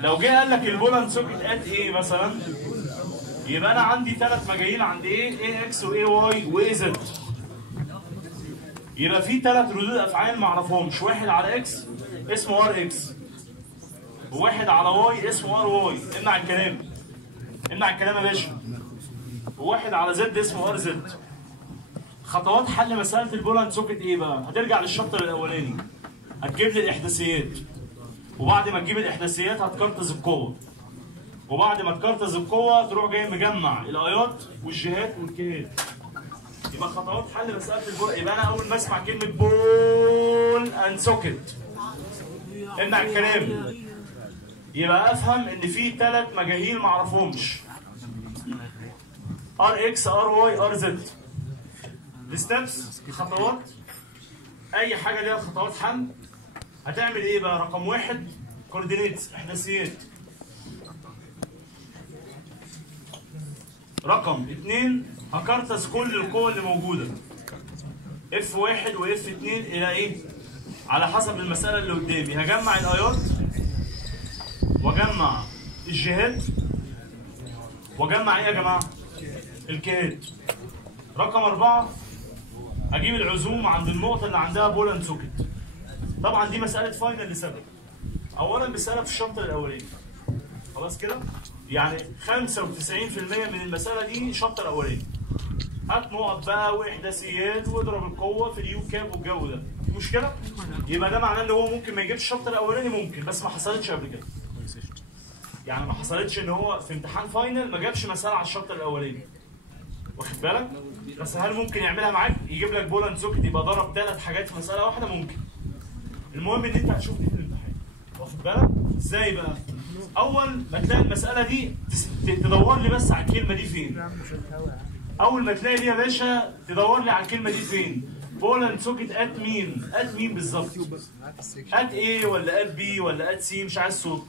لو جه قال لك البولند سوكت ات ايه مثلا، يبقى انا عندي ثلاث مجاهيل عند ايه اكس واي واي واي زد. يبقى في ثلاث ردود افعال ما اعرفهمش، واحد على اكس اسمه ار اكس، وواحد على واي اسمه ار واي. امنع الكلام، امنع الكلام يا باشا. وواحد على زد اسمه ار زد. خطوات حل مساله البولند سوكت ايه بقى؟ هترجع للشابتر الاولاني، هتجيب لي الاحداثيات، وبعد ما تجيب الاحداثيات هتكرتز القوه، وبعد ما تكرتز القوه تروح جاي مجمع الايات والجهات والكهات. يبقى خطوات حل مساله البول. يبقى انا اول ما اسمع كلمه بول اند سوكت امنع الكلام، يبقى افهم ان في ثلاث مجاهيل ما اعرفهمش، ار اكس ار واي ار زد. الستبس خطوات اي حاجه ليها خطوات حل. هتعمل ايه بقى؟ رقم واحد كوردينيتس احداثيات. رقم اثنين هكرتس كل القوى اللي موجوده اف واحد واف اثنين الى ايه؟ على حسب المساله اللي قدامي. هجمع الايات واجمع الجهات واجمع ايه يا جماعه؟ الكهات. رقم اربعه هجيب العزوم عند النقطه اللي عندها بولند سوكت. طبعا دي مساله فاينل لسبب. اولا مساله في الشابتر الاولاني، خلاص كده؟ يعني 95% من المساله دي شابتر اولاني. هات نقط بقى واحداثيات واضرب القوه في اليو كاب والجو ده، في مشكله؟ يبقى ده معناه ان هو ممكن ما يجيبش الشابتر الاولاني، ممكن، بس ما حصلتش قبل كده. يعني ما حصلتش ان هو في امتحان فاينل ما جابش مساله على الشابتر الاولاني. واخد بالك؟ بس هل ممكن يعملها معاك؟ يجيب لك بولند سوكت يبقى ضرب ثلاث حاجات في مساله واحده؟ ممكن. المهم ان انت هتشوفني في الامتحان. واخد بالك؟ ازاي بقى؟ اول ما تلاقي المساله دي تدور لي بس على الكلمه دي فين. اول ما تلاقي دي يا باشا تدور لي على الكلمه دي فين. بولند سوكت ات مين؟ ات مين بالظبط؟ ات ايه ولا ات بي ولا ات سي؟ مش عايز صوت.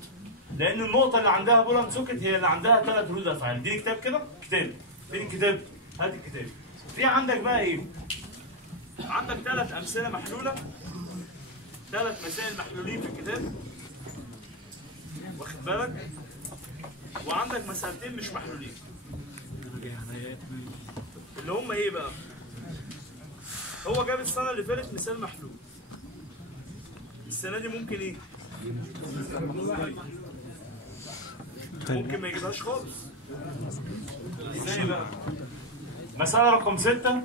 لان النقطه اللي عندها بولند سوكت هي اللي عندها ثلاث ردود افعال. دي كتاب كده؟ كتاب. فين الكتاب؟ هات الكتاب. في عندك بقى ايه؟ عندك ثلاث امثله محلوله، ثلاث مسائل محلولين في الكتاب، واخد بالك؟ وعندك مسألتين مش محلولين. اللي هم ايه بقى؟ هو جاب السنة اللي فاتت مثال محلول. السنة دي ممكن ايه؟ ممكن ما يجيبهاش خالص. ازاي بقى؟ مسألة رقم 6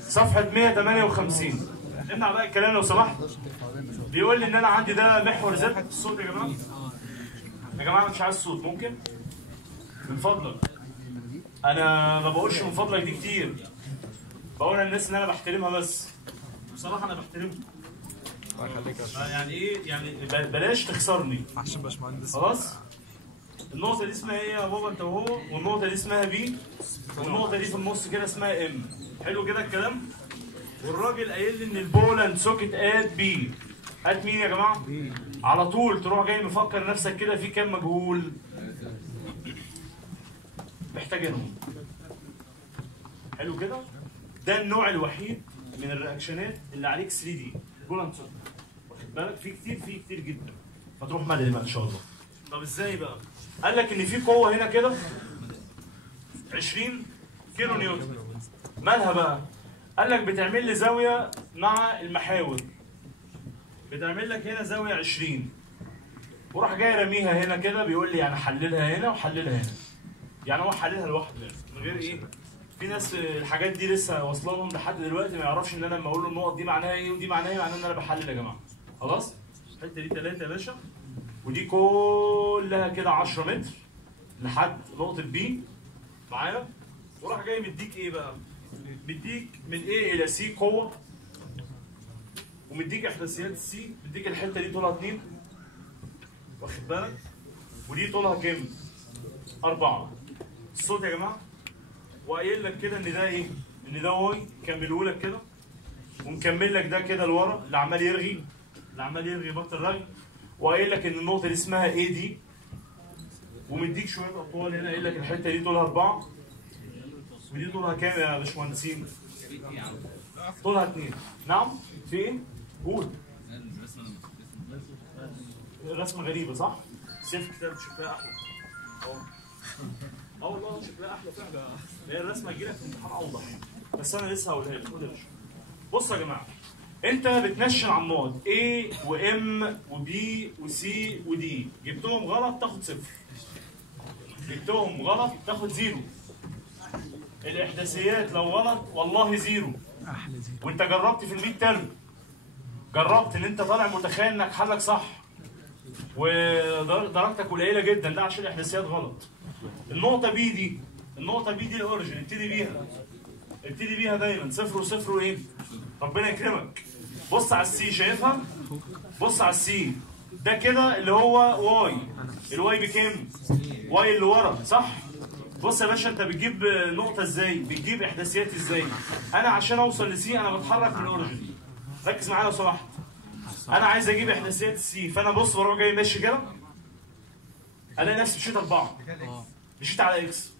صفحة 158. امنع بقى الكلام لو سمحت. بيقول لي ان انا عندي ده محور زد. الصوت يا جماعه، يا جماعه مش عايز صوت، ممكن من فضلك. انا ما بقولش من فضلك دي كتير، بقول للناس ان انا بحترمها، بس بصراحه انا بحترمها. يعني ايه؟ يعني بلاش تخسرني عشان باشمهندس. خلاص؟ النقطه دي اسمها ايه يا بابا انت وهو؟ والنقطه دي اسمها بي، والنقطه دي في النص كده اسمها ام. حلو كده الكلام؟ والراجل قايل لي ان البولند سوكت ات بي. ات مين يا جماعه؟ بي. على طول تروح جاي مفكر نفسك كده في كام مجهول؟ محتاجينهم. حلو كده؟ ده النوع الوحيد من الرياكشنات اللي عليك 3 دي، بولند سوكت. واخد بالك؟ في كتير جدا. فتروح مدري بقى ان شاء الله. طب ازاي بقى؟ قال لك ان في قوه هنا كده 20 كيلو نيوتن. مالها بقى؟ قال لك بتعمل لي زاويه مع المحاور. بتعمل لك هنا زاويه 20. وراح جاي راميها هنا كده، بيقول لي يعني حللها هنا وحللها هنا. يعني هو حللها لوحده من غير ايه؟ في ناس الحاجات دي لسه واصله لهم لحد دلوقتي ما يعرفش ان انا لما اقول له النقط دي معناها ايه ودي معناها ايه، معناها ان انا بحلل يا جماعه. خلاص؟ الحته دي 3 يا باشا، ودي كلها كده 10 متر لحد نقطه بي معايا. وراح جاي مديك ايه بقى؟ مديك من ايه الى سي قوه، ومديك احداثيات السي، مديك الحته دي طولها 2، واخد بالك؟ ودي طولها كام؟ 4. الصوت يا جماعه؟ وقايل لك كده ان ده ايه؟ ان ده واي، كمله لك كده، ومكمل لك ده كده لورا اللي عمال يرغي، بطل رغي، وقايل لك ان النقطه دي اسمها اي دي، ومديك شويه اطوال هنا، قايل لك الحته دي طولها 4، ودي طولها كام يا باشمهندسين؟ طولها 2. نعم؟ في ايه؟ قول. الرسمه غريبه صح؟ سيف كتاب شكلها احلى. والله شكلها احلى فعلا. هي الرسمه هتجيلك في الامتحان اوضح. بس انا لسه هقولها لك. خد يا باشا. بصوا يا جماعه. انت بتنشن على النقط A وM وB وC وD. جبتهم غلط تاخد صفر. جبتهم غلط تاخد زيرو. الاحداثيات لو غلط والله زيرو. وانت جربت في الميد ترم. جربت ان انت طالع متخيل انك حلك صح. ودرجتك قليله جدا، ده عشان الاحداثيات غلط. النقطه B دي، النقطه B دي الاوريجن، ابتدي بيها دايما صفر وصفر وايه؟ ربنا يكرمك. بص على السي، شايفها؟ بص على السي ده كده اللي هو واي. الواي بكام؟ واي اللي ورا صح؟ بص يا باشا، انت بتجيب نقطه ازاي؟ بتجيب احداثيات ازاي؟ انا عشان اوصل لسي انا بتحرك من الاوريجن. ركز معايا لو سمحت. انا عايز اجيب احداثيات السي، فانا بص بروح جاي ماشي كده، الاقي نفسي مشيت 4، مشيت على اكس،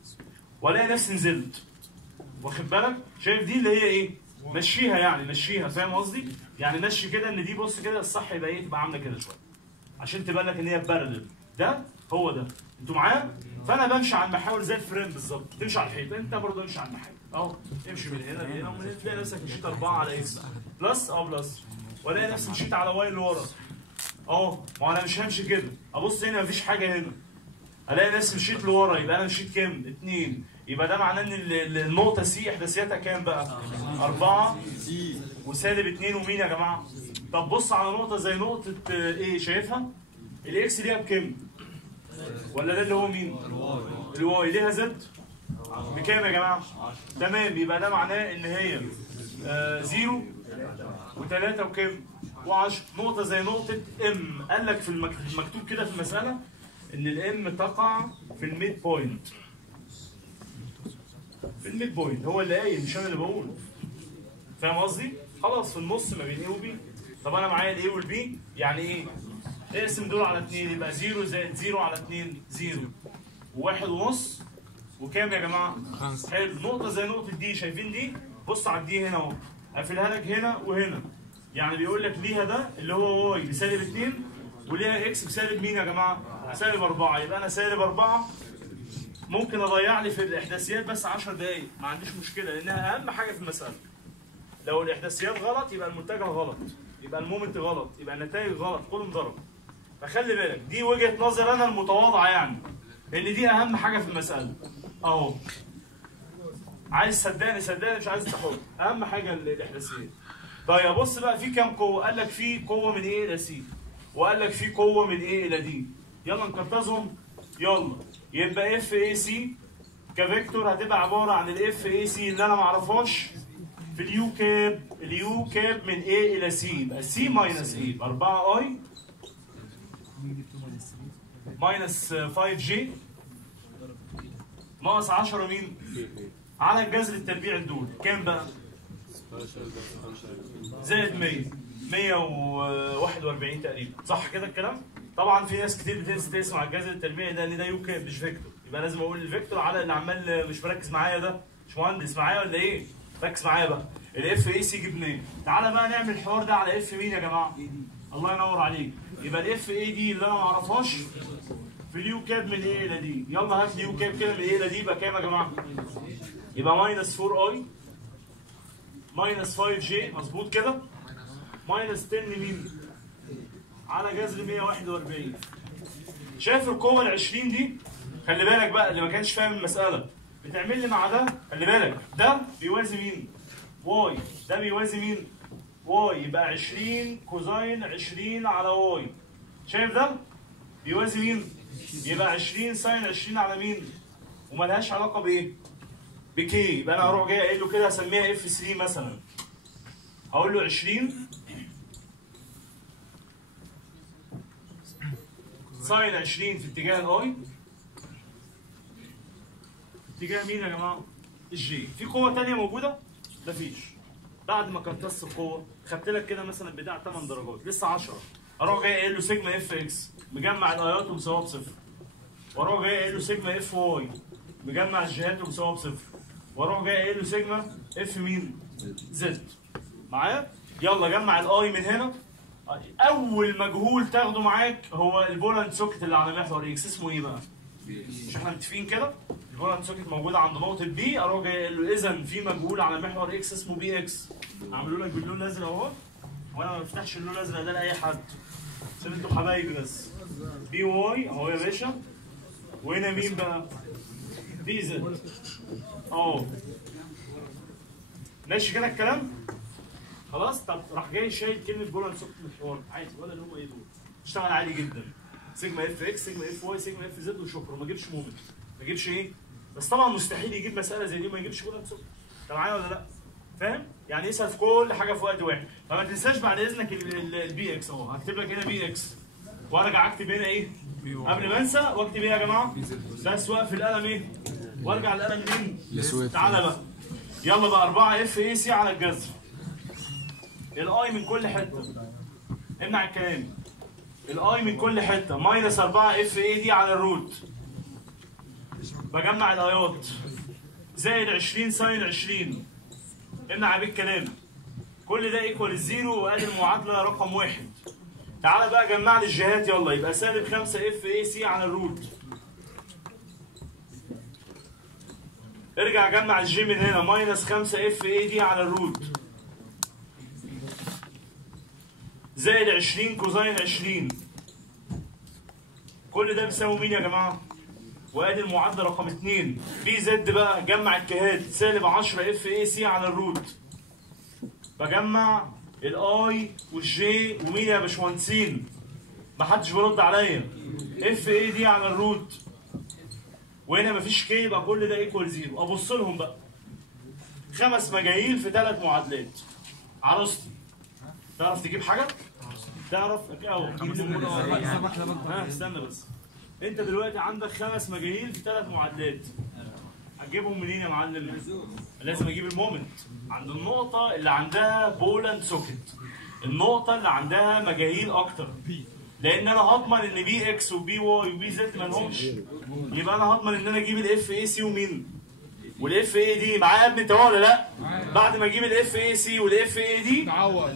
والاقي نفسي نزلت. واخد بالك؟ شايف دي اللي هي ايه؟ مشيها يعني، مشيها، فاهم قصدي؟ يعني مشي كده ان دي بص كده الصح يبقى ايه؟ تبقى عامله كده شويه. عشان تبان لك ان هي بارلل. ده هو ده. انتوا معايا؟ فانا بمشي على المحاور زي الفريم بالظبط، تمشي على الحيط، انت برضه امشي على المحاور. اهو امشي من هنا لهنا، ومن هنا تلاقي نفسك مشيت 4 على اكس بلس بلس، والاقي نفسي مشيت على واي اللي ورا. اهو ما انا مش همشي كده، ابص هنا مفيش حاجه هنا. الاقي نفسي مشيت لورا، يبقى انا مشيت كام؟ 2. يبقى ده معناه ان النقطه سي احداثياتها كام بقى؟ 4 وسالب 2 ومين يا جماعه؟ طب بص على نقطه زي نقطه ايه، شايفها؟ الاكس ليها بكام؟ ولا ده اللي هو مين؟ الواي ليها زد بكام يا جماعه؟ تمام، يبقى ده معناه ان هي 0 و3 وكام؟ و10. نقطه زي نقطه ام، قال لك في المكتوب كده في المساله ان الام تقع في الميد بوينت. في الميد بوينت هو اللي قايل، مش انا اللي بقول. فاهم قصدي؟ خلاص في النص ما بين A وB. طب انا معايا الاي والبي، يعني ايه؟ اقسم دول على 2، يبقى 0 زائد 0 على 2 0 و1 ونص وكام يا جماعه؟ 5. حلو. نقطه زي نقطه دي، شايفين دي؟ بص على الدي هنا اهو، قافلها لك هنا وهنا. يعني بيقول لك ليها ده اللي هو واي بسالب 2 وليها اكس بسالب مين يا جماعه؟ سالب 4. يبقى انا سالب 4 ممكن اضيع لي في الاحداثيات بس 10 دقايق، ما عنديش مشكله، لانها اهم حاجه في المساله. لو الاحداثيات غلط يبقى المتجه غلط، يبقى المومنت غلط، يبقى النتائج غلط، كله مضرب. فخلي بالك، دي وجهه نظر انا المتواضعه يعني، لان دي اهم حاجه في المساله. اهو عايز صدقني صدقني، مش عايز تحط، اهم حاجه الاحداثيات. طيب بص بقى، في كام قوه؟ قال لك في قوه من A الى C، وقال لك في قوه من A الى D. يلا نكرتزهم. يلا، يبقى FAC كفيكتور هتبقى عباره عن الاف اي سي اللي انا ما اعرفهاش في اليو كاب. اليو كاب من A الى C، يبقى C ماينس A 4 اي ماينس 5 جي ناقص 10 مين؟ على الجذر التربيع الدول. كام بقى؟ زائد 100 141 تقريبا، صح كده الكلام؟ طبعا في ناس كتير بتنسى تسمع الجذر التربيعي ده، ان ده يو كاب مش فيكتور، يبقى لازم اقول الفيكتور على اللي عمال مش مركز معايا ده. مش مهندس معايا ولا ايه؟ ركز معايا بقى. الاف اي سي جبناه، تعالى بقى نعمل الحوار ده على اف مين يا جماعه؟ الله ينور عليك. يبقى الاف اي دي اللي انا ما اعرفهاش في اليو كاب من ايه الى دي. يلا هات لي يو كاب كده من ايه الى دي، يبقى كام يا جماعه؟ يبقى ماينس 4 اي ماينس 5 جي، مظبوط كده؟ ماينس 10 مين؟ على جذر 141. شايف القوه ال 20 دي؟ خلي بالك بقى اللي ما كانش فاهم المساله، بتعمل لي مع ده، خلي بالك ده بيوازي مين؟ واي. ده بيوازي مين؟ واي. يبقى 20 كوزين 20 على واي. شايف ده؟ بيوازي مين؟ يبقى 20 ساين 20 على مين؟ وملهاش علاقه بايه؟ بكي. يبقى انا هروح جاي قايل له كده، هسميها اف 3 مثلا. هقول له 20 ساين 20 في اتجاه الاي، اتجاه مين يا جماعه؟ الجي. في قوه ثانيه موجوده؟ مفيش. بعد ما كرتست القوه خدت لك كده مثلا بتاع 8 درجات، لسه 10. اروح جاي قايل له سيجما اف اكس مجمع الايات ومساواه بصفر، واروح جاي قايل له سيجما اف واي مجمع الجهات ومساواه بصفر، واروح جاي قايل له سيجما اف مين؟ زد. معايا؟ يلا جمع الاي من هنا، اول مجهول تاخده معاك هو البولند سوكت اللي على محور اكس، اسمه ايه بقى؟ مش احنا متفقين كده؟ البولند سوكت موجوده عند نقطه بي، اروح جاي قايل له اذا في مجهول على محور اكس اسمه بي اكس. هعمله لك باللون الازرق اهو، وانا ما بفتحش اللون الازرق ده لاي حد عشان انتوا حبايبي بس. بي واي اهو يا باشا، وهنا مين بقى؟ بي زد اهو. ماشي كده الكلام؟ خلاص. طب راح جاي شايل كلمه بولند سوكت من الحوار عادي، ولا اللي هم ايه دول؟ اشتغل عادي جدا. سيجما اف اكس، سيجما اف واي، سيجما اف زد وشكرا، ما جيبش مومنت، ما جيبش ايه؟ بس طبعا مستحيل يجيب مساله زي دي وما يجيبش بولند سوكت. انت معايا ولا لا؟ فاهم؟ يعني يسال في كل حاجه في وقت واحد. فما تنساش بعد اذنك البي اكس اهو، هكتب لك هنا بي اكس وارجع اكتب هنا ايه؟ قبل ما انسى واكتب ايه يا جماعه؟ بس واقف القلم ايه؟ وارجع القلم منين؟ تعالى بقى. يلا بقى 4 اف اي سي على الجذر. الاي من كل حته. امنع الكلام. الاي من كل حته ماينس 4 اف اي دي على الروت. بجمع الايات. زائد 20 ساين 20. امنع بيه الكلام. كل ده ايكوال الزيرو، وادي المعادله رقم 1. تعالى بقى جمع لي الجهات يلا. يبقى سالب 5 اف اي سي على الروت. ارجع جمع الجي من هنا، ماينس 5 اف اي دي على الروت. زائد 20 كوزين 20. كل ده بيساوي مين يا جماعه؟ وادي المعادله رقم 2. بي زد بقى جمع الجهات، سالب 10 اف اي سي على الروت. بجمع الاي والجي ومين يا باشمهندسين؟ محدش بيرد عليا. اف اي دي على الروت. وهنا مفيش كي، يبقى كل ده ايكوال زيرو. ابص لهم بقى. 5 مجاهيل في 3 معادلات. عروستي تعرف تجيب حاجه؟ تعرف استنى بس. انت دلوقتي عندك 5 مجاهيل في 3 معادلات. هتجيبهم منين يا معلم؟ لازم اجيب المومنت عند النقطه اللي عندها بولند سوكت، النقطه اللي عندها مجاهيل اكتر. لان انا هضمن ان بي اكس وبي واي وبي زد ما لهمش، يبقى انا هضمن ان انا اجيب الاف اي سي ومين؟ والاف اي دي. معايا يا ابني انت ولا لا؟ بعد ما اجيب الاف اي سي والاف اي دي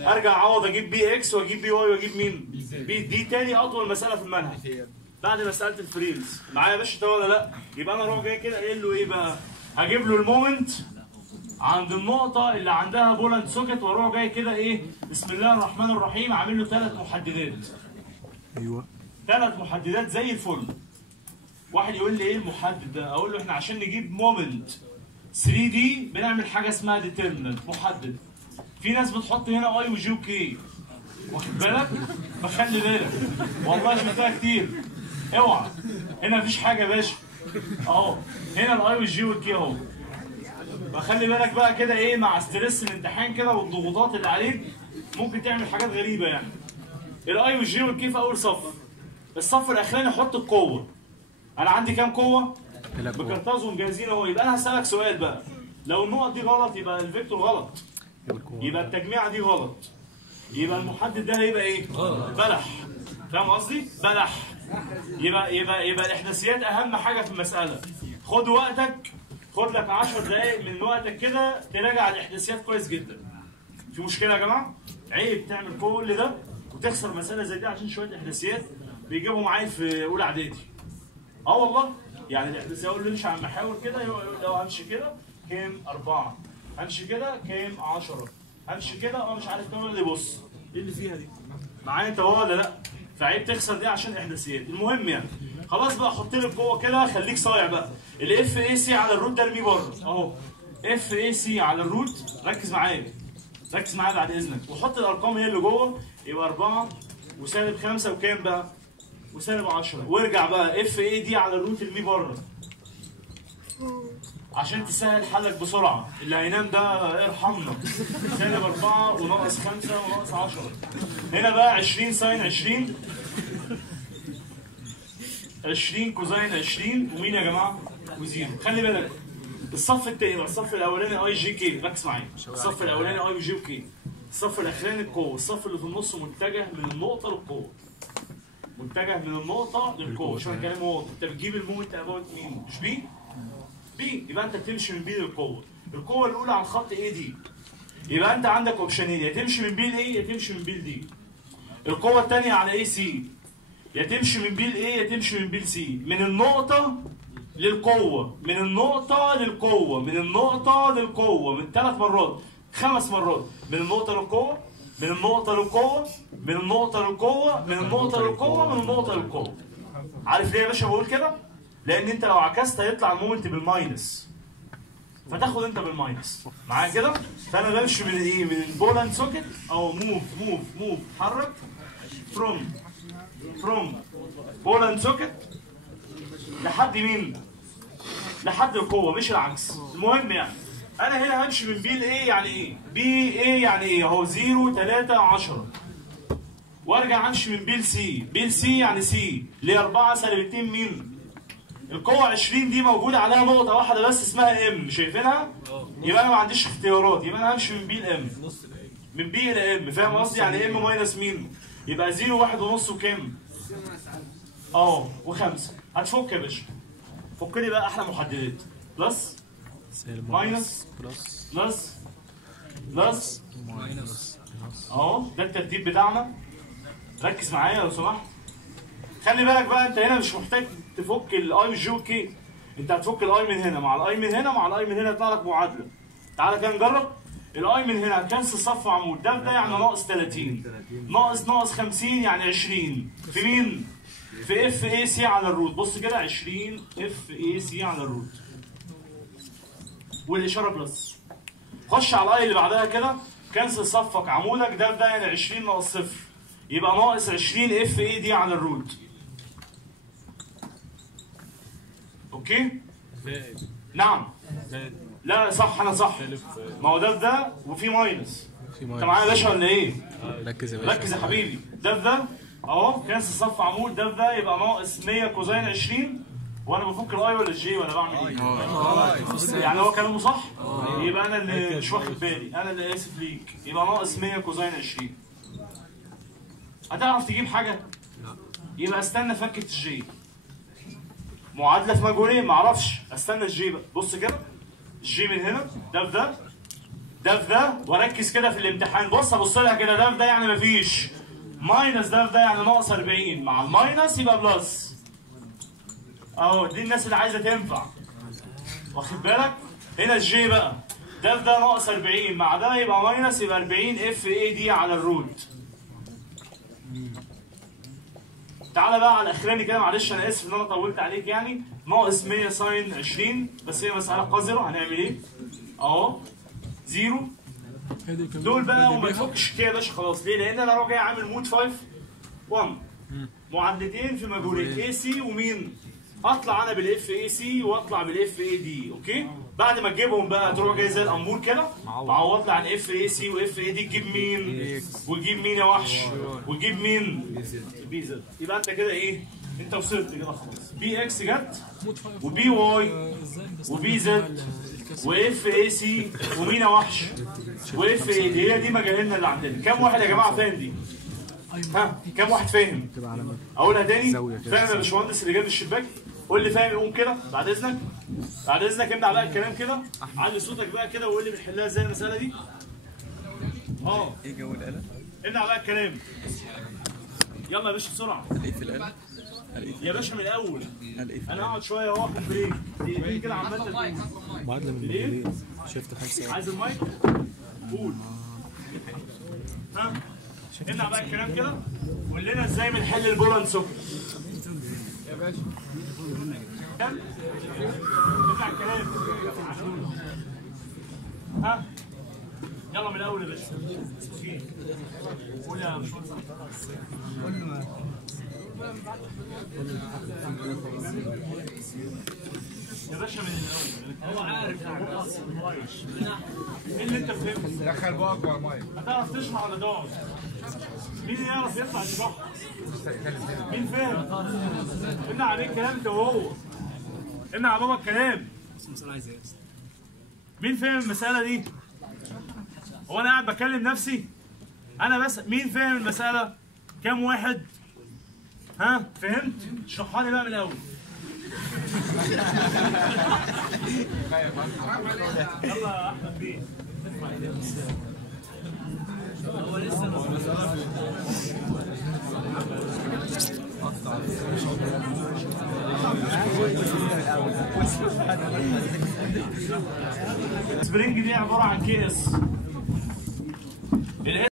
ارجع اعوض، اجيب بي اكس واجيب بي واي واجيب مين؟ بي دي. تاني اطول مساله في المنهج بعد مساله الفريلز. معايا يا باشا انت ولا لا؟ يبقى انا اروح جاي كده قايل له ايه بقى؟ هجيب له المومنت عند النقطه اللي عندها بولند سوكت، واروح جاي كده ايه؟ بسم الله الرحمن الرحيم عامل له 3 محددات. ايوه 3 محددات زي الفل. واحد يقول لي ايه المحدد ده؟ اقول له احنا عشان نجيب مومنت 3 دي بنعمل حاجه اسمها ديترمينانت، محدد. في ناس بتحط هنا اي وجي وكي، واخد بالك؟ فخلي بالك والله شفتها كتير. اوعى هنا مفيش حاجه يا باشا اهو، هنا الاي والجي والكي اهو. فخلي بالك بقى كده ايه، مع ستريس الامتحان كده والضغوطات اللي عليك ممكن تعمل حاجات غريبه يعني. الاي والجي والكي في اول صف، الصف الاخراني حط القوه. انا عندي كام قوه؟ بكرتازهم جاهزين اهو. يبقى انا هسالك سؤال بقى، لو النقط دي غلط يبقى الفيكتور غلط، يبقى التجميعه دي غلط، يبقى المحدد ده هيبقى ايه؟ بلح. فاهم قصدي؟ بلح. يبقى الاحداثيات اهم حاجه في المساله. خد وقتك، خد لك 10 دقائق من وقتك كده تراجع الاحداثيات كويس جدا. في مشكله يا جماعه؟ عيب تعمل كل ده وتخسر مساله زي دي عشان شويه احداثيات بيجيبوا معايا في اولى اعدادي. اه والله يعني الاحداثيات يقول لي امشي على المحاور كده، لو همشي كده كام 4، همشي كده كام 10، همشي كده مش عارف كام. اللي بص ايه اللي فيها دي؟ معايا انت ولا لا؟ فعيب تخسر دي عشان احداثيات. المهم يعني خلاص بقى، حط لي القوه كده، خليك صايع بقى. الاف اي سي على الروت ده ارميه بره اهو. اف اي سي على الروت، ركز معايا ركز معايا بعد اذنك، وحط الارقام هي اللي جوه. يبقى 4 وسالب 5 وكام بقى؟ وسالب 10. وارجع بقى اف اي دي على الروت ارميه بره عشان تسهل حلك بسرعه. اللي هينام ده ارحمنا. سالب 4 وناقص 5 وناقص 10. هنا بقى 20 ساين 20، 20 كوزين 20 ومين يا جماعه؟ وزيرو. خلي بالك الصف التاني، الصف الاولاني اي جي كي، ركز معايا. الصف الاولاني اي وجي وكي، الصف الاخراني القوه، الصف اللي في النص متجه من النقطه للقوه. متجه من النقطه للقوه. شوف الكلام واضح. انت بتجيب المومنت اباوت مين؟ مش بي؟ بي. يبقى انت بتمشي من بي للقوه. القوه الاولى على الخط ايه دي؟ يبقى انت عندك اوبشنين، يا تمشي من بي لايه يا تمشي من بي لدي. القوه الثانيه على اي سي، يا تمشي من بي لايه يا تمشي من بي لسي، من النقطه للقوه، من النقطه للقوه، من النقطه للقوه، من 3 مرات 5 مرات، من النقطه للقوه، من النقطه للقوه، من النقطه للقوه، من النقطه للقوه، من النقطه للقوه. عارف ليه يا باشا بقول كده؟ لان انت لو عكست هيطلع المومنت بالماينس، فتاخد انت بالماينس معايا كده. فانا بمشي من ايه؟ من البول اند سوكت، او موف اتحرك فروم بول اند سوكت لحد مين؟ لحد القوه مش العكس. المهم يعني انا هنا همشي من بي لايه يعني ايه؟ بي ايه يعني ايه؟ اهو 0 3 10 وارجع امشي من بي لسي، بي لسي يعني سي اللي هي 4 سالب 2 مين؟ القوة 20 دي موجودة عليها نقطة واحدة بس اسمها ام، شايفينها؟ يبقى انا ما عنديش اختيارات، يبقى انا همشي من بي لام. من بي الى ام، فاهم قصدي؟ يعني ام ماينس مين؟ يبقى 0 1 ونص وكام؟ و5. هتفك يا باشا. فك لي بقى احلى محددات. بلس ماينس بلس بلس ماينس اهو، ده الترتيب بتاعنا. ركز معايا لو سمحت. خلي بالك بقى انت هنا مش محتاج تفك الاي والجي والكي، انت هتفك الاي من هنا مع الاي من هنا مع الاي من هنا، يطلع لك معادله. تعالى كده نجرب. الاي من هنا هتكنسل صف عمود، ده يعني ناقص 30 ناقص 50 يعني 20 في مين؟ في اف اي سي على الروت. بص كده 20 اف اي سي على الروت والاشاره بلس. خش على الاي اللي بعدها كده، كنسل صفك عمودك، ده يعني 20 ناقص صفر يبقى ناقص 20 اف اي دي على الروت. اوكي؟ نعم. لا صح، انا صح. ما هو ده وفي ماينس. انت معايا يا باشا ولا ايه؟ ركز يا باشا، ركز يا حبيبي. ده اهو كنسل صف عمود، ده يبقى ناقص 100 كوزين 20. وانا بفك الاي ولا الجي ولا بعمل ايه؟ يعني هو كلامه صح؟ يبقى انا اللي مش واخد بالي، انا اللي اسف ليك. يبقى ناقص 100 كوزين 20. هتعرف تجيب حاجه؟ يبقى استنى فكة الجي. معادله في مجهولين معرفش، استنى الجي بقى. بص كده الجي من هنا، ده في ده واركز كده في الامتحان. ابص لها كده، ده في ده يعني مفيش، ماينس ده في ده يعني ناقص 40، مع الماينس يبقى بلس. اهو دي الناس اللي عايزه تنفع، واخد بالك؟ هنا الجي بقى، ده في ده ناقص 40 مع ده يبقى ماينس، يبقى 40 اف اي دي على الروت. تعالى بقى على الاخراني كده، معلش انا اسف ان انا طولت عليك يعني. ناقص 100 ساين 20، بس هي مساله قذره، هنعمل ايه؟ اهو 0 دول بقى وما يفكش كده يا باشا خلاص. ليه؟ لان انا راجع جاي عامل مود 5 1 معادلتين في مجهولين اي سي ومين؟ اطلع انا بالاف اي سي واطلع بالاف اي دي. اوكي؟ بعد ما تجيبهم بقى تروح جاي زي الامور كده تعوض لي عن اف اي سي واف اي دي، تجيب مين؟ وتجيب مين يا وحش؟ وتجيب مين؟ بي زد. يبقى انت كده ايه؟ انت وصلت كده خلاص. بي اكس جت وبي واي وبي زد واف اي سي ومين يا وحش؟ واف اي دي. هي دي مجالنا اللي عندنا. كام واحد يا جماعه فاهم دي؟ ها؟ كام واحد فاهم؟ اقولها تاني؟ فاهم يا باشمهندس اللي جاب الشباك؟ قول لي فاهم يقوم كده بعد اذنك. بعد اذنك امنع بقى الكلام كده، علي صوتك بقى كده وقول لي بنحلها ازاي المساله دي. ايه جو الآلة؟ امنع بقى الكلام. يلا يا باشا بسرعه. ايه في الآلة؟ يا باشا من الاول. انا هقعد شويه واخد بريك دقيقتين كده عمال تدريب. معادلة من المجهولين. شفت 5 عايز المايك؟ قول. ها؟ امنع بقى الكلام كده. قول لنا ازاي بنحل البولند سوكت. يا باشا. امنع الكلام. ها؟ يلا من الاول يا باشا. قول يا باشمهندس. يا باشا من الاول. هو عارف ايه اللي انت فهمته؟ دخل بقى جوه الميه. هتعرف تشرح ولا تقعد؟ مين اللي يعرف يطلع يشرح؟ مين فاهم؟ امنع عليك كلام انت وهو. امنع على بابا الكلام. مين فاهم المسألة دي؟ هو انا قاعد بكلم نفسي؟ انا بس مين فاهم المسألة؟ كام واحد؟ ها؟ فهمت؟ اشرحها لي بقى من الأول. يلا يا أحمد بيه. هو لسه سبرينج دي عباره عن كيس.